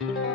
Kankim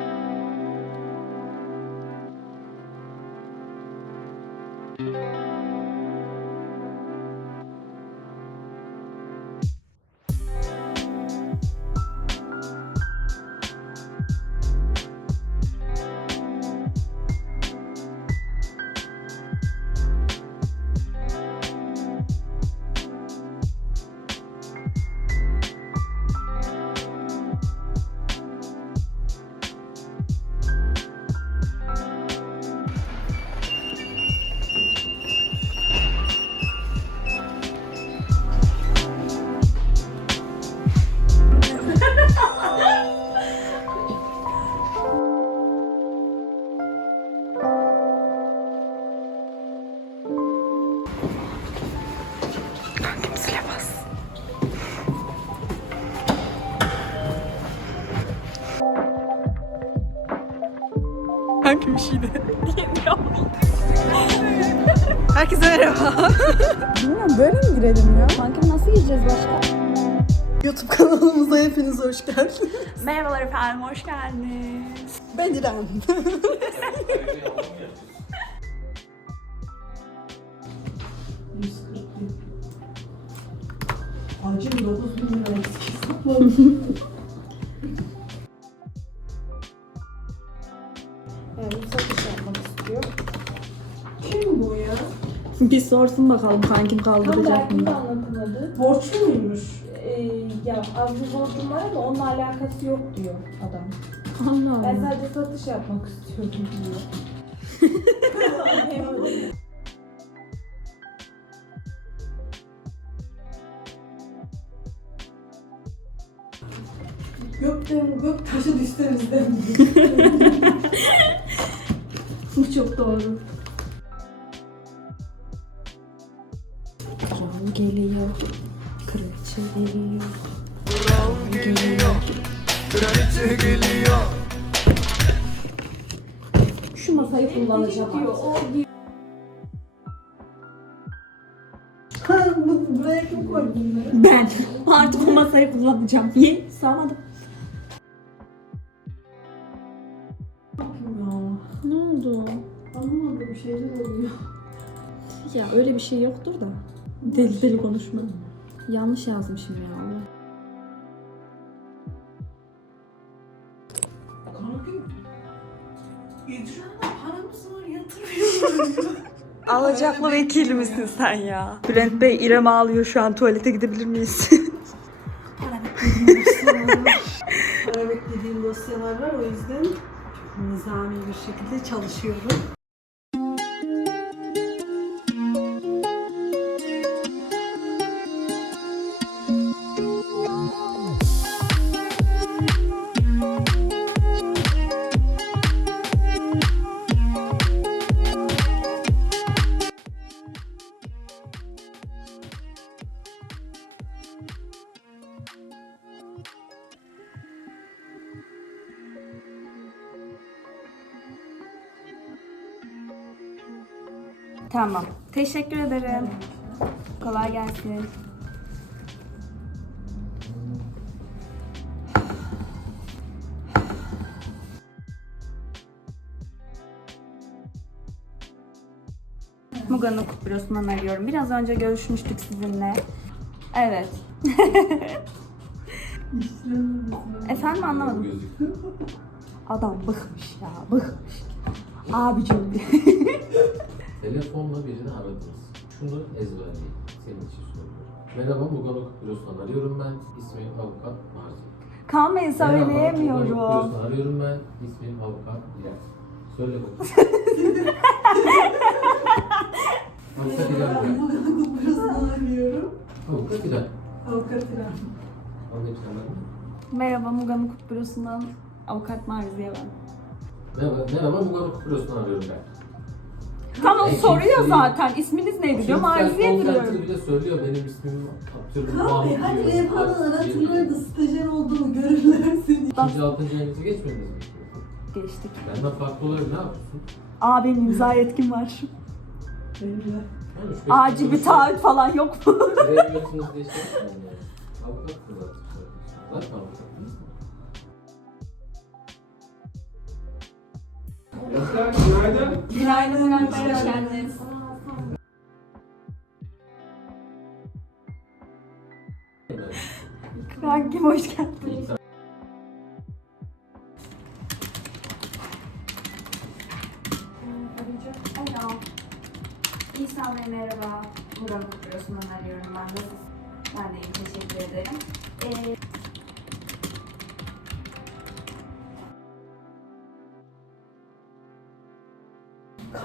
Bilmiyorum böyle mi girelim ya? Kanka nasıl gireceğiz başka? YouTube kanalımıza hepiniz hoş geldiniz. Merhabalar efendim, hoş geldiniz. Ben İrem. Acım 9 bin lira eksik hesapladım. Bir sorsun bakalım kankim Tam kaldıracak derdini de mı? anlatamadı. Borçlu muymuş? Ee, ya az bir borcum var ama onunla alakası yok diyor adam. Allah Ben Allah. sadece satış yapmak istiyorum diyor. Gökten gök taşın üstümüzden mi? Bu çok doğru. Kral geliyor. Kraliçe geliyor. Kral geliyor. Şu masayı kullanacağım bu- Buraya kim koydu bunları? Ben artık bu masayı kullanacağım. Niye? Sağmadım. Ne oldu? Anlamadım şeyler oluyor. Ya öyle bir şey yoktur da. Deli deli konuşma. Yanlış yazmışım ya. Paramız var yatırmıyor. Alacaklı vekil misin sen ya? Bülent Bey İrem ağlıyor şu an tuvalete gidebilir miyiz? Para beklediğim dosyalar var o yüzden nizami bir şekilde çalışıyorum. Tamam. Teşekkür ederim. Kolay gelsin. Muga'nın hukuk bürosundan arıyorum. Biraz önce görüşmüştük sizinle. Evet. Efendim anlamadım. Adam bıkmış ya, bıkmış. Abicim. Telefonla birini aradınız. Şunu ezberleyin. Senin için söylüyorum. Merhaba Mugan Hukuk Bürosu'ndan arıyorum ben. İsmim Avukat Marzi. Kaan Bey Merhaba, Mugan Hukuk söyleyemiyorum. Bürosu'ndan arıyorum ben. İsmim Avukat İrem. Söyle bakalım. Avukat ben. Hukuk bürosunu arıyorum. Avukat İrem. Avukat İrem. Anlayıp sen ben. Merhaba Mugan Hukuk Bürosu'ndan avukat Marziye ben. Merhaba, merhaba Mugan Hukuk Bürosu'ndan arıyorum ben. Tamam E, soruyor zaten. İsminiz neydi diyor. Marziye center bile söylüyor benim ismim Abdülhamid Kaan Bey hadi diyor. Revhan'ın Aziz aratırlar da diyor. stajyer olduğumu görürler seni. İkinci altıncı ayınızı geçmediniz mi? Geçtik. Benden farklı olarak ne yapıyorsun? Aa benim imza yetkim var. Görürler. Yani üç beş Acil bir taahhüt falan yok mu? Veremiyorsunuz diye şey yani. Avukat kızartmışlar. Zaten avukat Günaydın. Günaydın hoş geldiniz. Kankim hoş geldin. Alo. İhsan Bey merhaba. Buranın bürosundan arıyorum ben de. Ben de iyi teşekkür ederim. Ee,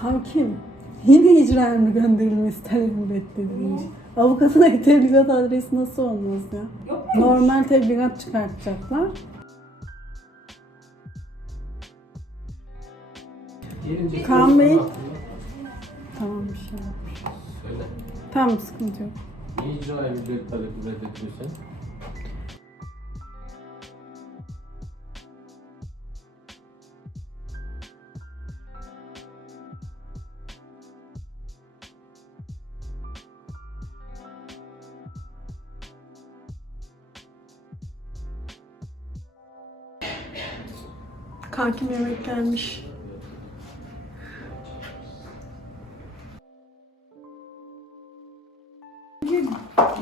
Kankim, yine icra emri gönderilmesi talebini reddedilmiş. Avukatına tebligat adresi nasıl olmaz ya? yok Normal tebligat çıkartacaklar. Gelince Kaan Bey. Söyle. Tamam bir şey yok. Tamam sıkıntı yok. Niye icra emri talebi reddediyorsun? Kankim yemek gelmiş.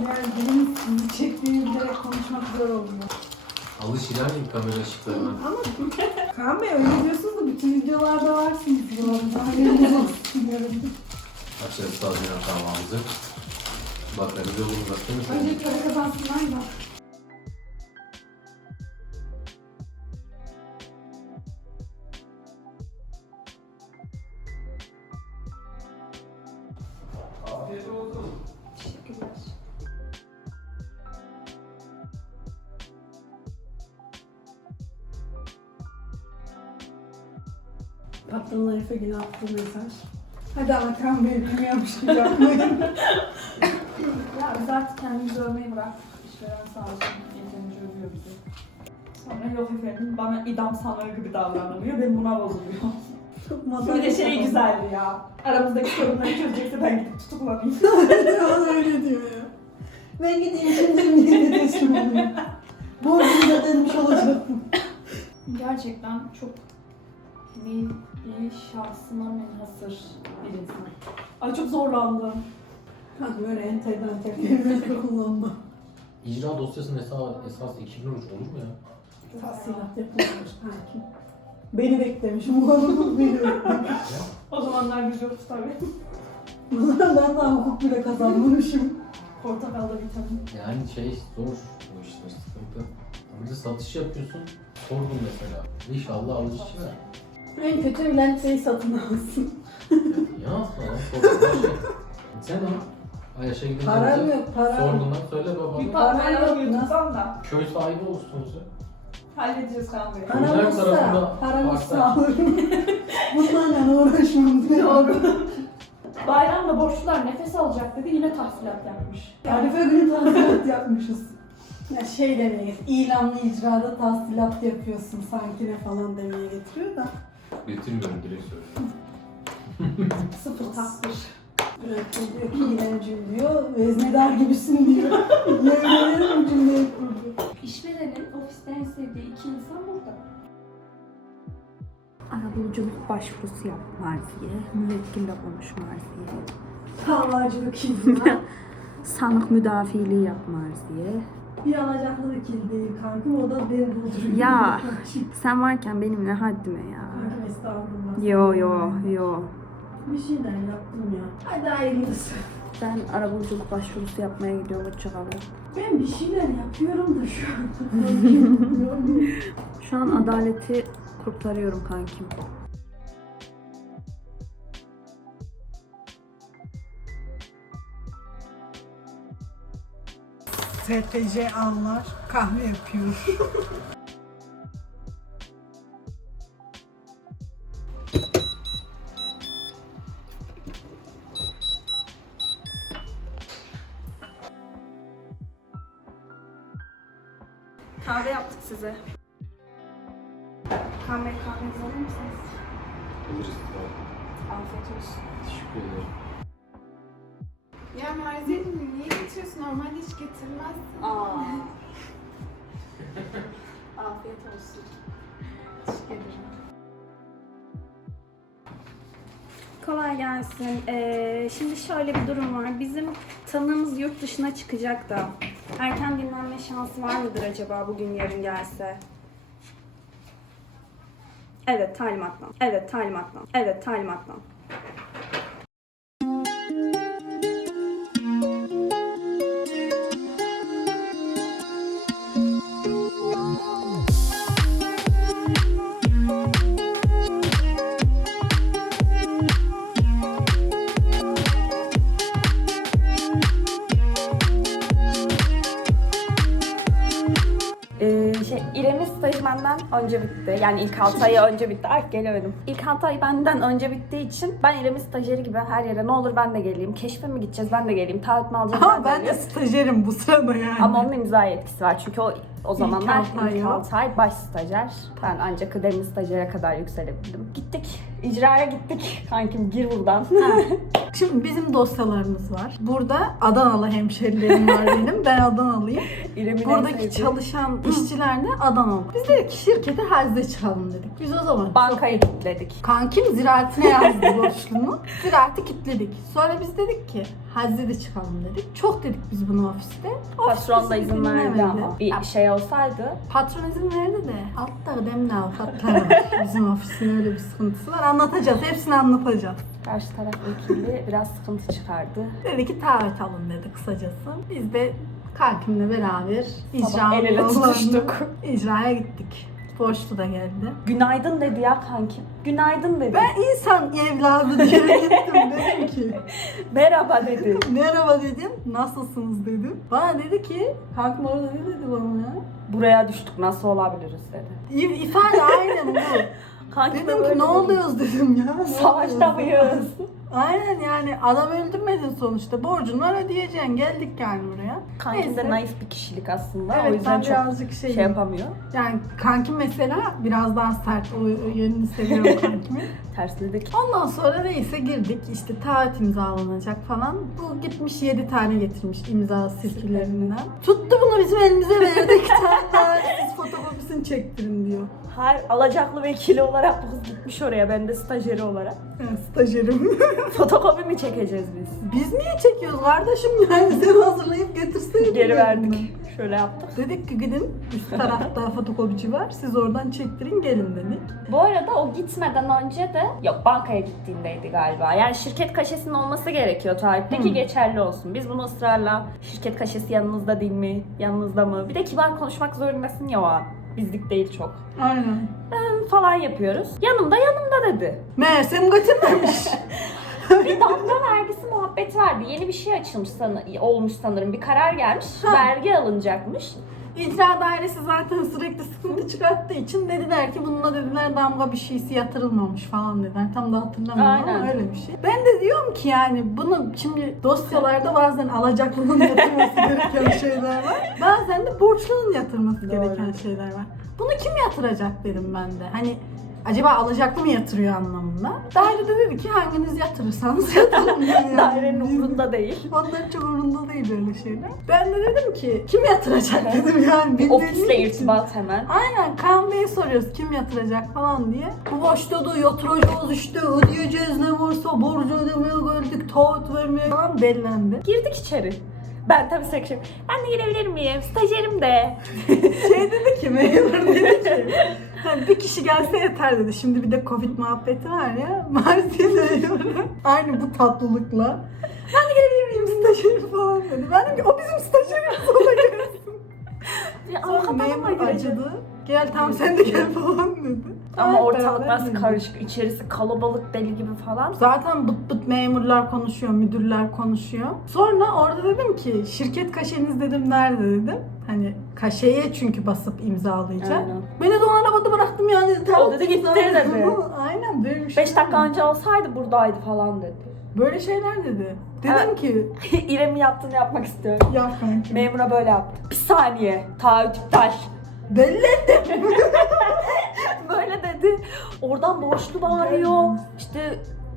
Yani benim sizi çektiğim direkt konuşmak zor oluyor. Alış ilerleyin kamera ışıklarına. Ama Kaan Bey öyle diyorsunuz da bütün videolarda varsınız bu arada. Haberiniz olsun diyorum. Açarız tazminat davamızı. Bakarız yolumuza değil mi? Önce para kazansınlar da. Patronun Arife günü attığı mesaj. Hadi ama Kaan Bey bilmiyormuş gibi yapmayın. Ya biz artık kendimizi övmeyi bıraktık. İşveren sağ olsun yeterince övüyor bizi. Sonra yok efendim bana idam sanığı gibi davranılıyor. Ben buna bozuluyorum. Bir de şey güzeldi ya. Aramızdaki sorunları çözecekse ben gidip tutuklanayım. Bana öyle diyor ya. Ben gideyim şimdi millete teslim olayım. Borcumu da ödemiş olacaktım. Gerçekten çok nevi şahsıma münhasır bir insan. Ay çok zorlandım. Hadi böyle entegran tekniğini kullanma. İcra dosyasının esas, esas 2013 olur mu ya? Tahsilat yapılmış kanki. Beni beklemişim. Bu arada beni beklemiş. O zamanlar biz yokuz tabii. ben daha hukuk bile kazanmamışım. Portakalda vitamin. Yani şey zor bu işler sıkıntı. Bir de satış yapıyorsun. Sordum mesela. İnşallah alıcı çıkar. En kötü Bülent Bey satın alsın. Ya falan sordum. Şey. Sen o. Ayaş'a gidince Param yok, param. Sorduğundan söyle Bir babana. patlayalım yok, YouTube'dan da. Köy sahibi olursunuz ya. Halledeceğiz Kaan Bey. Param Günler olsa, tarafında param olsa farklı. alırım. Bunlarla uğraşmam diye. Bayramda borçlular nefes alacak dedi yine tahsilat yapmış. Arife günü tahsilat yapmışız. Ya şey demeye ilanlı icrada tahsilat yapıyorsun sanki ne falan demeye getiriyor da. Getirmiyorum direkt söylüyorum. Sıfır takdir. Bülent Bey diyor ki iğrencim diyor, veznedar gibisin diyor. Yemin ederim cümleyi kurdu. işverenin ofiste en sevdiği iki insan burada. Arabuluculuk başvurusu yap Marziye. Müvekkille konuş Marziye. Davacılık ilgili. Sanık müdafiliği yap Marziye. Bir alacaklı vekil değil kankim, o da beni bulduruyor. Ya. Sen varken benim ne haddime ya. Kankim estağfurullah. Yo yo yo. Bir şeyler yaptım ya. Hadi hayırlısı. Ben arabuluculuk başvurusu yapmaya gidiyorum Uçakal'a. Ben bir şeyler yapıyorum da şu an. Şu an adaleti kurtarıyorum kankim. STC anlar kahve yapıyor. Ya Merze'cim niye getiriyorsun? Normalde hiç getirmezsin. Aa. Afiyet olsun. Teşekkür ederim. Kolay gelsin. Ee, şimdi şöyle bir durum var. Bizim tanığımız yurt dışına çıkacak da. Erken dinlenme şansı var mıdır acaba bugün yarın gelse? Evet talimatla. Evet talimatla. Evet talimatla. Benden önce bitti. Yani ilk 6 ayı önce bitti. Ay gelemedim. İlk 6 ay benden önce bittiği için ben İrem'in stajyeri gibi her yere ne olur ben de geleyim. Keşfe mi gideceğiz ben de geleyim. Taahhüt mü alacağız Ama ben de ben de stajyerim bu sırada yani. Ama onun imza yetkisi var çünkü o o zamanlar ilk yok. 6 ay baş stajyer. Ben ancak kıdemli stajyere kadar yükselebildim. Gittik. İcraya gittik. Kankim gir buradan. Şimdi bizim dosyalarımız var. Burada Adanalı hemşerilerim var benim. Ben Adanalıyım. İrem'in Buradaki sevdiği- çalışan işçiler de Adanalı. Biz dedik ki şirkete hazne çıkalım dedik. Biz o zaman Bankayı kilitledik. Kankim ziraatine yazdı borçlunu. Ziraati kilitledik. Sonra biz dedik ki hazne çıkalım dedik. Çok dedik biz bunu ofiste. Ofis Patron da izin verdi ama. Bir şey olsaydı Patron izin verdi de altta kıdemli avukatlar var. Bizim ofisin öyle bir sıkıntısı var. Anlatacağız. Hepsini anlatacağız. karşı taraf vekili biraz sıkıntı çıkardı. Dedi ki taahhüt alın dedi kısacası. Biz de kankimle beraber Sabah el ele tutuştuk. icraya gittik. Borçlu da geldi. Günaydın dedi ya kankim. Günaydın dedi. Ben insan evladı diye gittim dedim ki Merhaba dedi. merhaba dedim nasılsınız dedim. Bana dedi ki kankim orada ne dedi bana ya? Buraya düştük nasıl olabiliriz dedi. İfade aynen bu. Kankim de Dedim böyle ki ne dedi. oluyoruz dedim ya. Savaşta oluyoruz?" mıyız? Aynen yani adam öldürmedin sonuçta. Borcun var ödeyeceksin. Geldik yani buraya. Kankim de Neyse. naif bir kişilik aslında. o Evet yüzden ben çok birazcık şey yapamıyor. Yani kankim mesela biraz daha sert. O, yönünü seviyorum kankimin. Tersledik. Ondan sonra neyse girdik. İşte taahhüt imzalanacak falan. Bu gitmiş 7 tane getirmiş imza sirkülerinden. Tuttu bunu bizim elimize verdi. İki fotokopisini çektirin diyor. Her alacaklı vekili olarak bu kız gitmiş oraya. Ben de stajyeri olarak. Yani stajyerim. Fotokopi mi çekeceğiz biz? Biz niye çekiyoruz kardeşim yani sen hazırlayıp getirseydin. Geri verdik. Şöyle yaptık. Dedik ki gidin üst tarafta fotokopici var. Siz oradan çektirin gelin dedik. Bu arada o gitmeden önce de yok bankaya gittiğindeydi galiba. Yani şirket kaşesinin olması gerekiyor taahhütte ki Hı. geçerli olsun. Biz bunu ısrarla şirket kaşesi yanınızda değil mi? Yanınızda mı? Bir de kibar konuşmak zorundasın ya o an. Bizlik değil çok. Aynen. Falan yapıyoruz. Yanımda yanımda dedi. Meğersem götürmemiş. Bir damga vergisi muhabbeti vardı. Yeni bir şey açılmış sanı olmuş sanırım. Bir karar gelmiş. Vergi alınacakmış. İcra dairesi zaten sürekli sıkıntı çıkarttığı için dediler ki bununla dediler damga bir şeysi yatırılmamış falan dediler. Tam da hatırlamıyorum Aynen. ama öyle bir şey. Ben de diyorum ki yani bunu şimdi dosyalarda bazen alacaklının yatırması gereken şeyler var. Bazen de borçlunun yatırması Doğru. gereken şeyler var. Bunu kim yatıracak dedim ben de. Hani acaba alacaklı mı yatırıyor anlamında. Daire de dedi ki hanginiz yatırırsanız yatırın. Yani Dairenin umurunda değil. Onların çok umurunda değil öyle şeyler. Ben de dedim ki kim yatıracak dedim yani. bilmediğim Ofisle için. irtibat hemen. Aynen Kaan Bey'e soruyoruz kim yatıracak falan diye. Bu başladı yatıracağız işte ödeyeceğiz ne varsa borcu ödemeye geldik taahhüt vermeye falan bellendi. Girdik içeri. Ben tabii sekreterim. Ben de girebilir miyim? Stajyerim de. Şey dedi ki memur dedi ki hani bir kişi gelse yeter dedi. Şimdi bir de covid muhabbeti var ya. Memuru. Aynı bu tatlılıkla. Ben de girebilir miyim stajyerim falan dedi. Ben dedim ki o bizim stajyerimiz gelsin. Ya, Sonra avukat gireceğim. acıdı. Gel tamam sen de gel falan dedi. Ama Hep ortalık beraber nasıl girdik. karışık. İçerisi kalabalık deli gibi falan. Zaten bıt bıt memurlar konuşuyor, müdürler konuşuyor. Sonra orada dedim ki şirket kaşeniz dedim nerede dedim. Hani kaşeye çünkü basıp imzalayacağım. Aynen. Beni de o arabada bıraktım yani. O dedi gitti dedi. Aynen böyle bir şey. 5 dakika önce olsaydı buradaydı falan dedi. Böyle şeyler dedi. Dedim Evet. ki İrem'in yaptığını yapmak istiyorum. ya kanki. Memura böyle yaptı. Bir saniye. Taahhüt iptal. Belli ettim. Böyle dedi. Oradan borçlu bağırıyor. İşte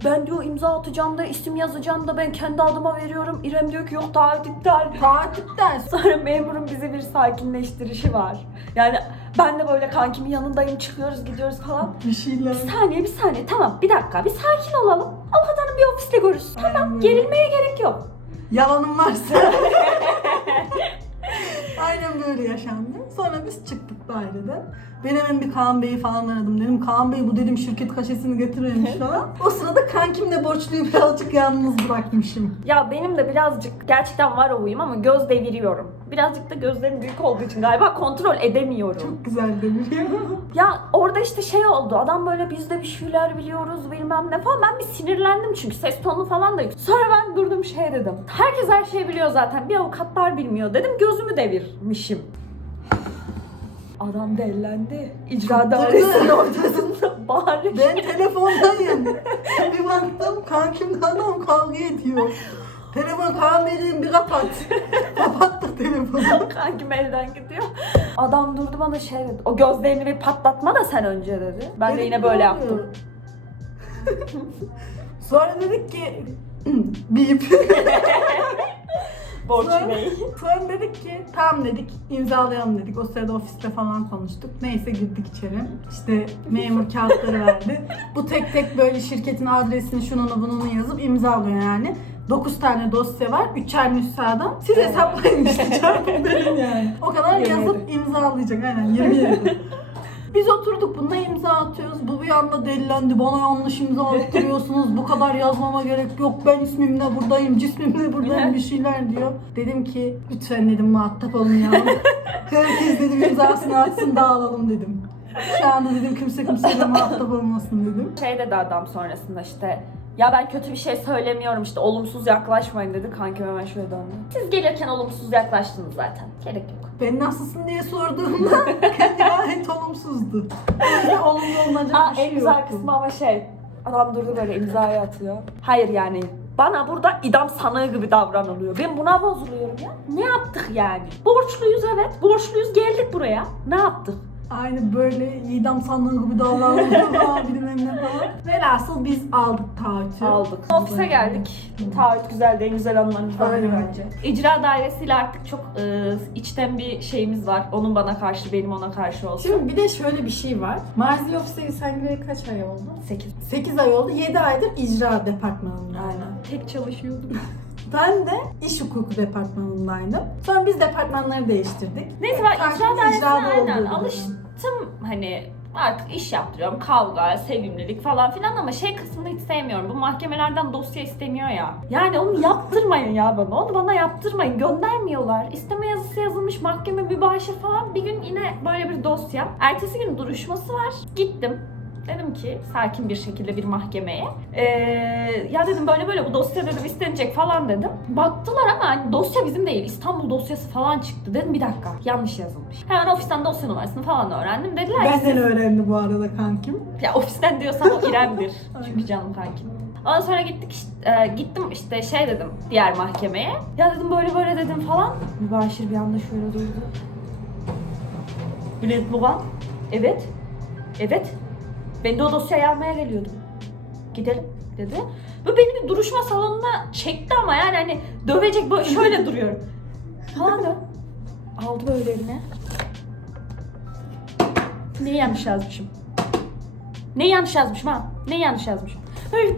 ben diyor imza atacağım da isim yazacağım da ben kendi adıma veriyorum. İrem diyor ki yok taahhüt iptal. Taahhüt ders. Sonra memurun bizi bir sakinleştirişi var. Yani Ben de böyle kankimin yanındayım çıkıyoruz gidiyoruz falan. Bir şeyler. Bir saniye bir saniye tamam bir dakika bir sakin olalım. Avukat hanım bir ofiste görüşsün. Tamam Aynen gerilmeye gerek yok. Yalanım varsa. Aynen böyle yaşandı. Sonra biz çıktık daireden. Ben hemen bir Kaan Bey'i falan aradım. Dedim Kaan Bey bu dedim şirket kaşesini getirmemiş falan. O sırada kankimle borçluyu birazcık yalnız bırakmışım. Ya benim de birazcık gerçekten var o huyum ama göz deviriyorum. Birazcık da gözlerim büyük olduğu için galiba kontrol edemiyorum. Çok güzel demiş. Ya orada işte şey oldu. Adam böyle biz de bir şeyler biliyoruz bilmem ne falan. Ben bir sinirlendim çünkü ses tonu falan da yüksek. Sonra ben durdum şey dedim. Herkes her şeyi biliyor zaten. Bir avukatlar bilmiyor dedim. Gözümü devirmişim. Adam dellendi. İcra dairesinin ortasında bağırıyor. Ben telefondayım. bir baktım kankimle adam kavga ediyor. Telefon Kaan Bey dedim bir kapat. Kapattık telefonu. Kankim elden gidiyor. Adam durdu bana şey dedi. O gözlerini bir patlatma da sen önce dedi. Ben de yine "Ne böyle oluyor?" yaptım. Sonra dedik ki bip. Borç Sonra- Bey. Sonra dedik ki tamam dedik imzalayalım dedik. O sırada ofiste falan konuştuk. Neyse girdik içeri. İşte memur kağıtları verdi. Bu tek tek böyle şirketin adresini şununu bununu yazıp imzalıyor yani. 9 tane dosya var. 3'er müsaadan. Siz hesaplayın işte çarpın verin yani. O kadar Yirmi yazıp imzalayacak aynen 27. Biz oturduk buna imza atıyoruz. Bu bir anda delilendi. Bana yanlış imza attırıyorsunuz. Bu kadar yazmama gerek yok. Ben ismimle buradayım, cismimle buradayım bir şeyler diyor. Dedim ki lütfen dedim muhatap olun ya. Herkes dedim imzasını atsın dağılalım dedim. Şu anda dedim kimse kimseyle muhatap olmasın dedim. Şey dedi adam sonrasında işte ya ben kötü bir şey söylemiyorum işte olumsuz yaklaşmayın dedi. Kankim hemen şöyle döndü. Siz gelirken olumsuz yaklaştınız zaten. Gerek yok. Ben nasılsın diye sorduğumda gayet olumsuzdu. Yüzden olumlu olunacak Aa, bir şey en güzel yoktu. kısmı ama şey. Adam durdu böyle imzayı atıyor. Hayır yani bana burada idam sanığı gibi davranılıyor. Ben buna bozuluyorum ya. Ne yaptık yani? Borçluyuz evet. Borçluyuz geldik buraya. Ne yaptık? Aynı böyle idam sandığı gibi davranıyor falan bilmem ne falan. Velhasıl biz aldık taahhütü. Aldık. Ofise geldik. Taahhüt güzeldi. En güzel anlarımızdan biri Aynen. bence. İcra dairesiyle artık çok e, içten bir şeyimiz var. Onun bana karşı, benim ona karşı olsun. Şimdi bir de şöyle bir şey var. Marzi ofise sen gireli kaç ay oldu? 8. 8 ay oldu. 7 aydır icra departmanında. Aynen. Tek çalışıyordum. Ben de iş hukuku departmanındaydım. Sonra biz departmanları değiştirdik. Neyse ben Takip icra icrada aynen olduğu alıştım. Hani artık iş yaptırıyorum. Kavga, sevimlilik falan filan ama şey kısmını hiç sevmiyorum. Bu mahkemelerden dosya isteniyor ya. Yani onu yaptırmayın ya bana. Onu bana yaptırmayın. Göndermiyorlar. İsteme yazısı yazılmış mahkeme mübaşir falan. Bir gün yine böyle bir dosya. Ertesi gün duruşması var. Gittim. Dedim ki sakin bir şekilde bir mahkemeye. Ee, ya dedim böyle böyle bu dosya dedim istenecek falan dedim. Baktılar ama hani dosya bizim değil İstanbul dosyası falan çıktı. Dedim bir dakika yanlış yazılmış. Hemen ofisten dosya numarasını falan öğrendim. Dediler ki Benden öğrendi bu arada kankim. ya ofisten diyorsan o İrem'dir. Çünkü canım kankim. Ondan sonra gittik işte, e, gittim işte şey dedim diğer mahkemeye. Ya dedim böyle böyle dedim falan. Mübaşir bir anda şöyle durdu. Bülent Mugan. Evet. Evet. Ben de o dosyayı almaya geliyordum. Gidelim dedi. Ve beni bir duruşma salonuna çekti ama yani hani dövecek böyle şöyle duruyorum. Falan da aldı böyle eline. Neyi yanlış yazmışım? Ne yanlış yazmışım ha? Ne yanlış yazmışım? Böyle,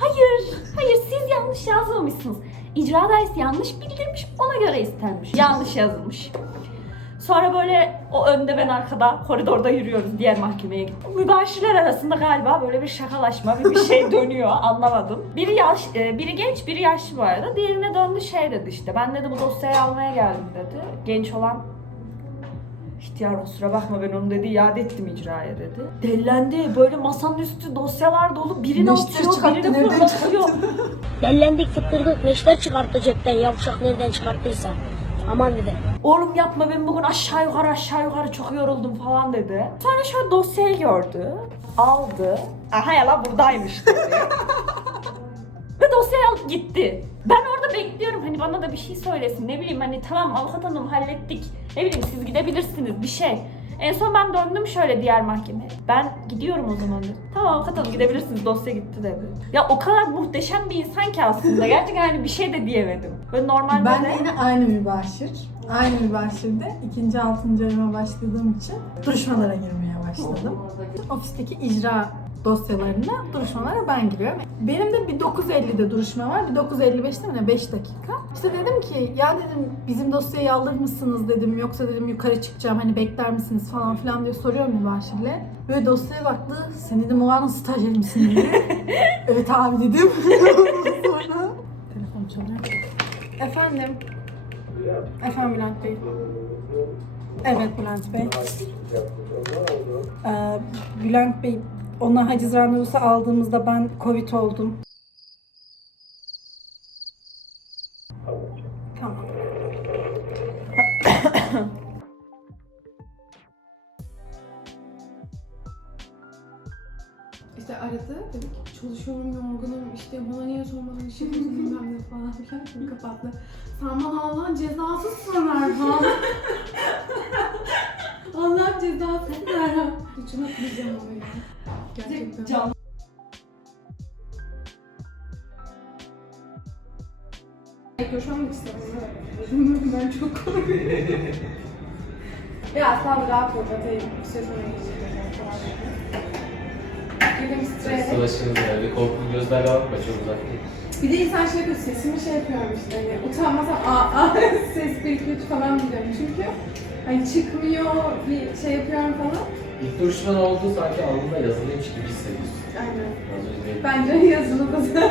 hayır, hayır siz yanlış yazmamışsınız. İcra dairesi yanlış bildirmiş, ona göre istenmiş. Yanlış yazılmış. Sonra böyle o önde ben arkada koridorda yürüyoruz diğer mahkemeye gittim. Mübaşirler arasında galiba böyle bir şakalaşma bir bir şey dönüyor anlamadım. Biri yaş, e, biri genç biri yaşlı bu arada. Diğerine döndü şey dedi işte ben dedi bu dosyayı almaya geldim dedi. Genç olan İhtiyar kusura bakma ben onu dedi iade ettim icraya dedi. Dellendi böyle masanın üstü dosyalar dolu birini Neşter atıyor çıkarttı, birini fırlatıyor. Dellendik fıttırdık neşter çıkarttı cepten yavşak nereden çıkarttıysa. Aman dedi. Oğlum yapma ben bugün aşağı yukarı aşağı yukarı çok yoruldum falan dedi. Sonra şöyle dosyayı gördü. Aldı. Aha ya lan buradaymış dedi. Ve dosyayı alıp gitti. Ben orada bekliyorum hani bana da bir şey söylesin. Ne bileyim hani tamam avukat hanım hallettik. Ne bileyim siz gidebilirsiniz bir şey. En son ben döndüm şöyle diğer mahkemeye. Ben gidiyorum o zaman dedim. Tamam avukat hanım gidebilirsiniz dosya gitti dedi. Ya o kadar muhteşem bir insan ki aslında. Gerçekten hani bir şey de diyemedim. Böyle normalde Ben de... de yine aynı mübaşir. Aynı mübaşirde ikinci altıncı ayıma başladığım için duruşmalara girmeye başladım. Ofisteki icra dosyalarına duruşmalara ben giriyorum. Benim de bir 9.50'de duruşma var, bir 9.55'te mi ne 5 dakika. İşte dedim ki ya dedim bizim dosyayı alır mısınız dedim yoksa dedim yukarı çıkacağım hani bekler misiniz falan filan diye soruyorum mübaşirle. Böyle dosyaya baktı. Sen dedim o an stajyer misin dedi. evet abi dedim. Sonra telefon çalıyor. Efendim. Efendim Bülent Bey. Evet Bülent Bey. Ee, Bülent Bey, ona haciz randevusu aldığımızda ben Covid oldum. Tamam. İşte aradı. Dedi ki çalışıyorum. İşte bana niye sormadın işi bilmem ne falan filan. Şimdi kapattı. Sen bana Allah'ın cezası sorar falan. Allah'ın cezası sorar. Hiç unutmayacağım ama ya. Gerçekten. Can Coşmamak istedim. ben çok korkuyorum. ya sağ ol rahat ol. Bir süre yani. Bir korkulu gözlerle bakma çok uzak değil. Bir de insan şey yapıyor, sesimi şey yapıyorum işte hani utanmasam aa, aa ses bir iki üç falan diyorum çünkü hani çıkmıyor bir şey yapıyorum falan. İlk duruşman oldu sanki alnında yazılıymış gibi hissediyorsun. Aynen. Az önce benim- Bence yazılı da zaten.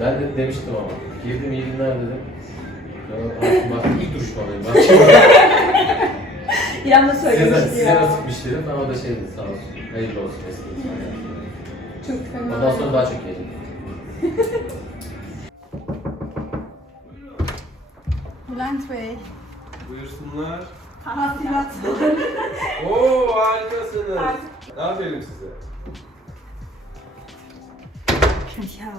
Ben de demiştim ama. Girdim iyi günler dedim. Ya, bak ilk duruşmadayım. Bak de size, söylemişti size ya. nasipmiş dedim. Ama o da şey dedi sağ olsun. Hayırlı olsun mesleğiniz. Çok fena. Ondan sonra daha çok yedim. Bülent Bey. Buyursunlar. Hasilat. Oo harikasınız. Aferin size. Ya